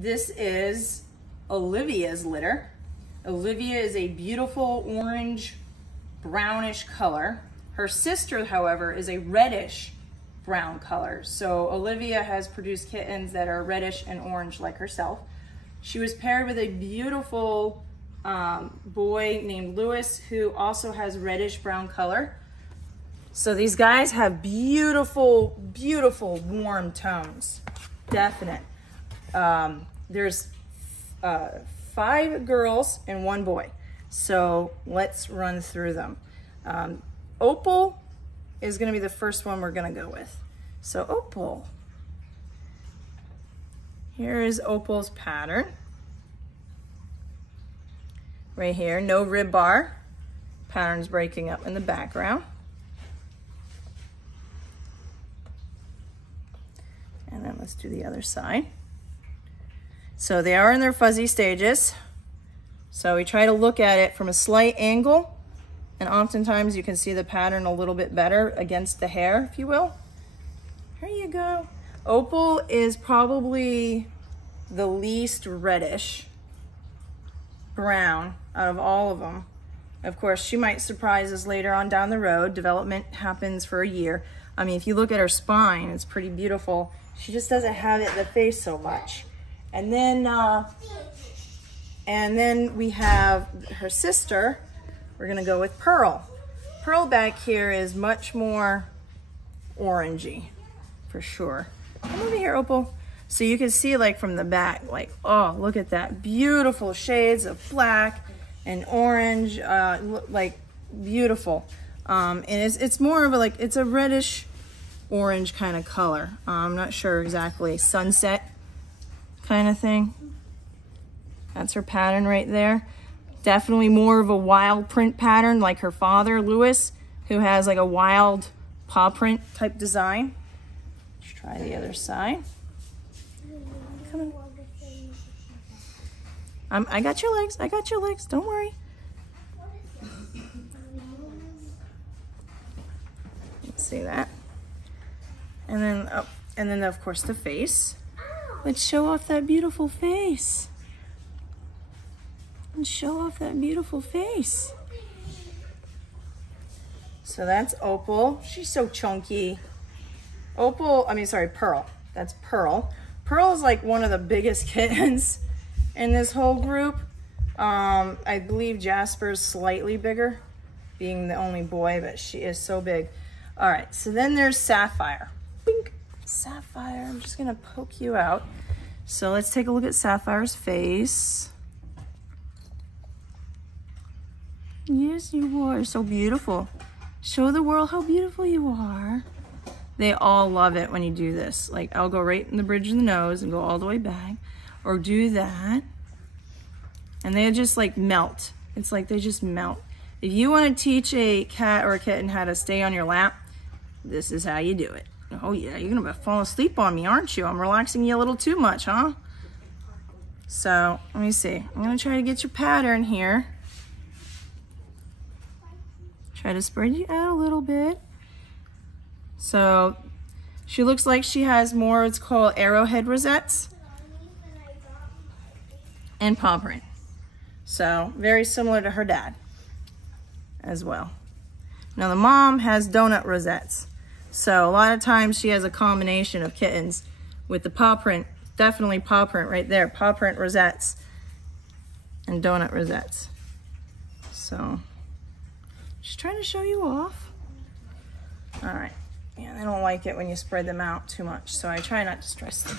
This is Olivia's litter. Olivia is a beautiful orange brownish color. Her sister, however, is a reddish brown color. So Olivia has produced kittens that are reddish and orange like herself. She was paired with a beautiful boy named Lewis, who also has reddish brown color. So these guys have beautiful, beautiful warm tones. Definite. There's 5 girls and 1 boy. So let's run through them. Opal is going to be the first one we're going to go with. So Opal. Here is Opal's pattern. Right here, no rib bar. Pattern's breaking up in the background. And then let's do the other side. So they are in their fuzzy stages. So we try to look at it from a slight angle, and oftentimes you can see the pattern a little bit better against the hair, if you will. Here you go. Opal is probably the least reddish brown out of all of them. Of course, she might surprise us later on down the road. Development happens for a year. I mean, if you look at her spine, it's pretty beautiful. She just doesn't have it in the face so much. And then we have her sister. We're gonna go with Pearl. Pearl back here is much more orangey, for sure. Come over here, Opal. So you can see, like, from the back, like, oh, look at that. Beautiful shades of black and orange, like, beautiful. And it's more of a, like, it's a reddish orange kind of color. I'm not sure exactly, sunset kind of thing. That's her pattern right there. Definitely more of a wild print pattern like her father, Lewis, who has like a wild paw print type design. Let's try the other side. Come on. I got your legs. I got your legs. Don't worry. Let's see that. And then of course the face. Let's show off that beautiful face. And show off that beautiful face. So that's Opal. She's so chunky. Pearl. That's Pearl. Pearl is like one of the biggest kittens in this whole group. I believe Jasper's slightly bigger, being the only boy, but she is so big. All right, so then there's Sapphire. Bink. Sapphire, I'm just gonna poke you out. So let's take a look at Sapphire's face. Yes, you are so beautiful. Show the world how beautiful you are. They all love it when you do this. Like, I'll go right in the bridge of the nose and go all the way back, or do that. And they just like melt. It's like they just melt. If you want to teach a cat or a kitten how to stay on your lap, this is how you do it. Oh yeah, you're gonna fall asleep on me, aren't you? I'm relaxing you a little too much, huh? So, let me see. I'm gonna try to get your pattern here. Try to spread you out a little bit. So, she looks like she has more, it's called arrowhead rosettes and paw print. So, very similar to her dad as well. Now, the mom has donut rosettes. So, a lot of times she has a combination of kittens with the paw print. Definitely paw print right there. Paw print rosettes and donut rosettes. So, just trying to show you off. All right. Yeah, they don't like it when you spread them out too much, so I try not to stress them.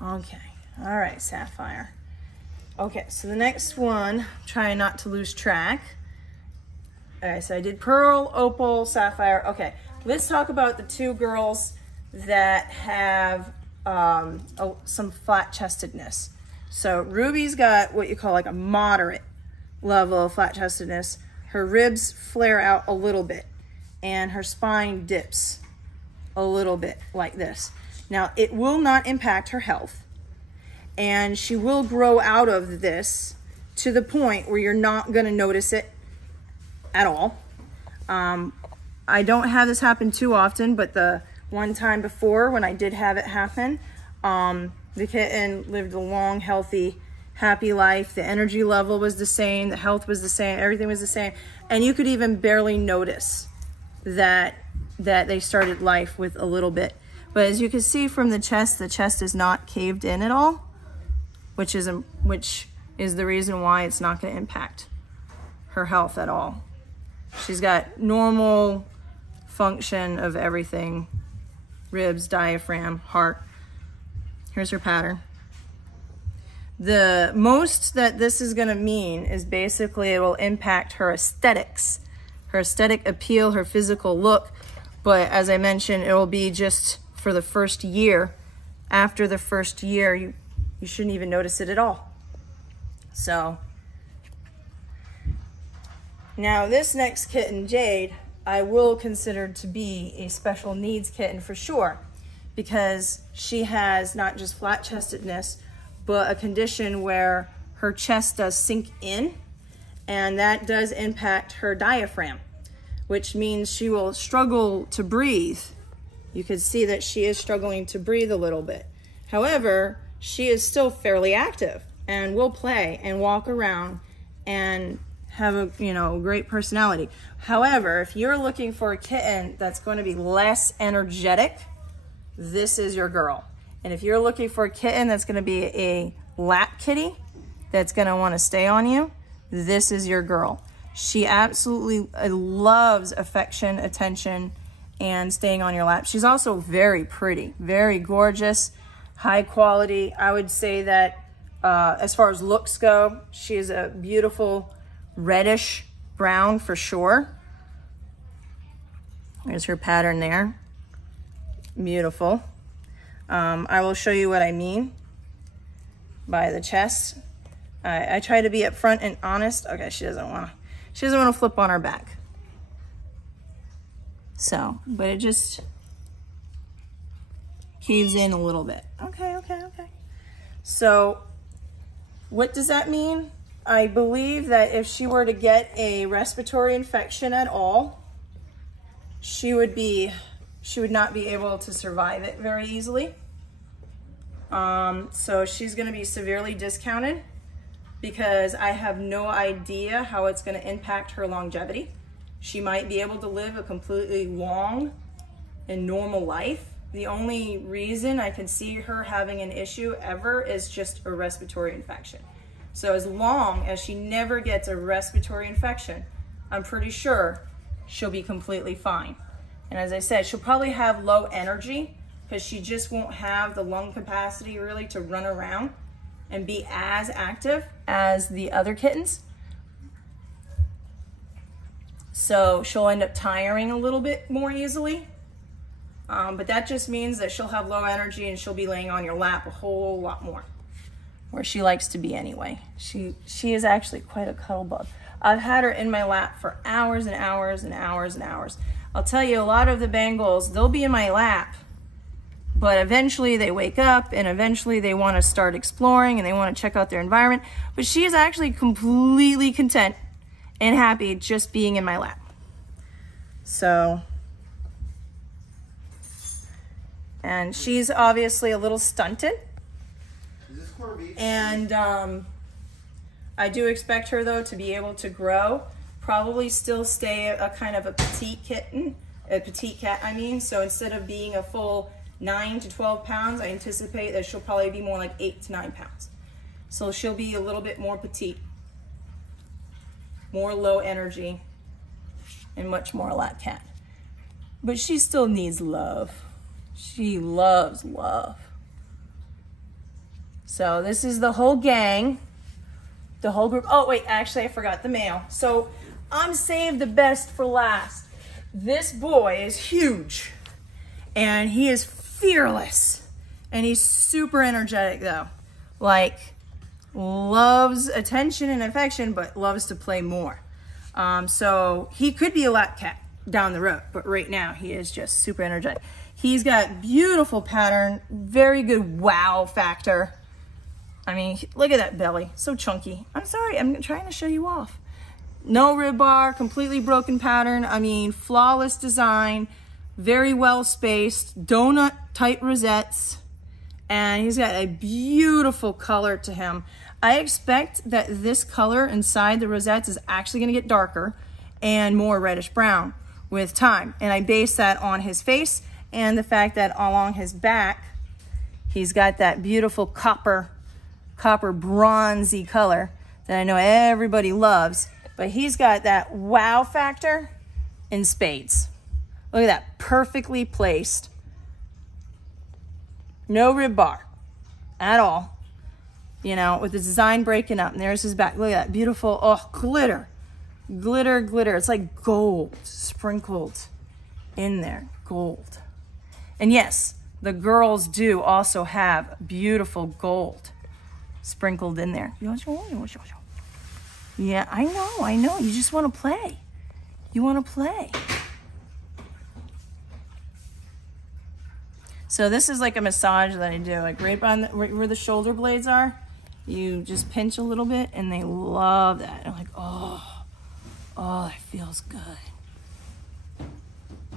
Okay. All right, Sapphire. Okay, so the next one, trying not to lose track. All right, so I did Pearl, Opal, Sapphire. Okay, let's talk about the 2 girls that have some flat-chestedness. So Ruby's got what you call like a moderate level of flat-chestedness. Her ribs flare out a little bit, and her spine dips a little bit like this. Now, it will not impact her health, and she will grow out of this to the point where you're not gonna notice it at all. I don't have this happen too often, but the one time before when I did have it happen, The kitten lived a long, healthy, happy life. The energy level was the same. The health was the same. Everything was the same. And you could even barely notice that they started life with a little bit. But as you can see from the chest is not caved in at all, which is the reason why it's not going to impact her health at all. She's got normal function of everything. Ribs, diaphragm, heart. Here's her pattern. The most that this is going to mean is basically it will impact her aesthetics, her aesthetic appeal, her physical look. But as I mentioned, it will be just for the first year. After the first year, you shouldn't even notice it at all. So now this next kitten, Jade, I will consider to be a special needs kitten for sure, because she has not just flat-chestedness, but a condition where her chest does sink in, and that does impact her diaphragm, which means she will struggle to breathe. You can see that she is struggling to breathe a little bit. However, she is still fairly active and will play and walk around and have a great personality. However, if you're looking for a kitten that's going to be less energetic, this is your girl. And if you're looking for a kitten that's going to be a lap kitty that's going to want to stay on you, this is your girl. She absolutely loves affection, attention, and staying on your lap. She's also very pretty, very gorgeous, high quality. I would say that as far as looks go, she is a beautiful reddish brown for sure. There's her pattern there. Beautiful. I will show you what I mean by the chest. I try to be upfront and honest. Okay, she doesn't want to flip on her back. So, but it just caves in a little bit. Okay. So, what does that mean? I believe that if she were to get a respiratory infection at all, she would not be able to survive it very easily. So she's going to be severely discounted because I have no idea how it's going to impact her longevity. She might be able to live a completely long and normal life. The only reason I can see her having an issue ever is just a respiratory infection. So as long as she never gets a respiratory infection, I'm pretty sure she'll be completely fine. And as I said, she'll probably have low energy because she just won't have the lung capacity really to run around and be as active as the other kittens. So she'll end up tiring a little bit more easily. But that just means that she'll have low energy and she'll be laying on your lap a whole lot more, where she likes to be anyway. She is actually quite a cuddle bug. I've had her in my lap for hours and hours and hours and hours. I'll tell you, a lot of the Bengals, they'll be in my lap, but eventually they wake up and eventually they want to start exploring and they want to check out their environment. But she is actually completely content and happy just being in my lap. So, and she's obviously a little stunted. And I do expect her though to be able to grow, probably still stay a kind of a petite kitten, a petite cat I mean. So instead of being a full 9 to 12 pounds, I anticipate that she'll probably be more like 8 to 9 pounds. So she'll be a little bit more petite, more low energy, and much more like cat. But she still needs love. She loves love. So this is the whole gang, the whole group. Oh wait, actually I forgot the male. So I'm saved the best for last. This boy is huge and he is fearless and he's super energetic though. Like loves attention and affection, but loves to play more. So he could be a lap cat down the road, but right now he is just super energetic. He's got beautiful pattern, very good wow factor. I mean, look at that belly, so chunky. I'm sorry, I'm trying to show you off. No rib bar, completely broken pattern. I mean, flawless design, very well spaced, donut type rosettes, And he's got a beautiful color to him. I expect that this color inside the rosettes is actually gonna get darker and more reddish brown with time. And I base that on his face and the fact that along his back, he's got that beautiful copper bronzy color that I know everybody loves, but he's got that wow factor in spades. Look at that, perfectly placed. No rib bar at all, you know, with the design breaking up. And there's his back. Look at that beautiful, oh, glitter, glitter, glitter. It's like gold sprinkled in there, gold. And yes, the girls do also have beautiful gold sprinkled in there. Yeah, I know. You just want to play. You want to play. So this is like a massage that I do, like right where the shoulder blades are. You just pinch a little bit, and they love that. They're like, oh, that feels good.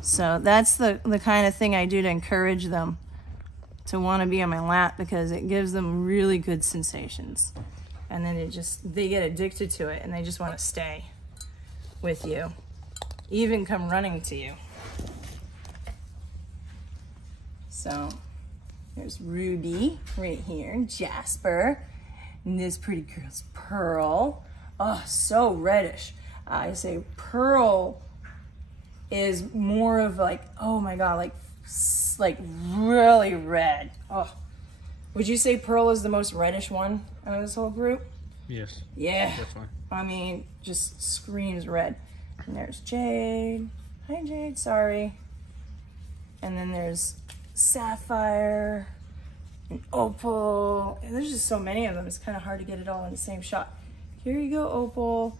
So that's the kind of thing I do to encourage them to want to be on my lap, because it gives them really good sensations. And then they get addicted to it, and they just want to stay with you, even come running to you. So there's Ruby right here, Jasper, and this pretty girl's Pearl. Oh, so reddish. I say Pearl is more of like, oh my God, like really red. Oh, would you say Pearl is the most reddish one out of this whole group? Yes. Yeah. That's fine. I mean, just screams red. And there's Jade. Hi, Jade. Sorry. And then there's Sapphire and Opal. And there's just so many of them. It's kind of hard to get it all in the same shot. Here you go, Opal.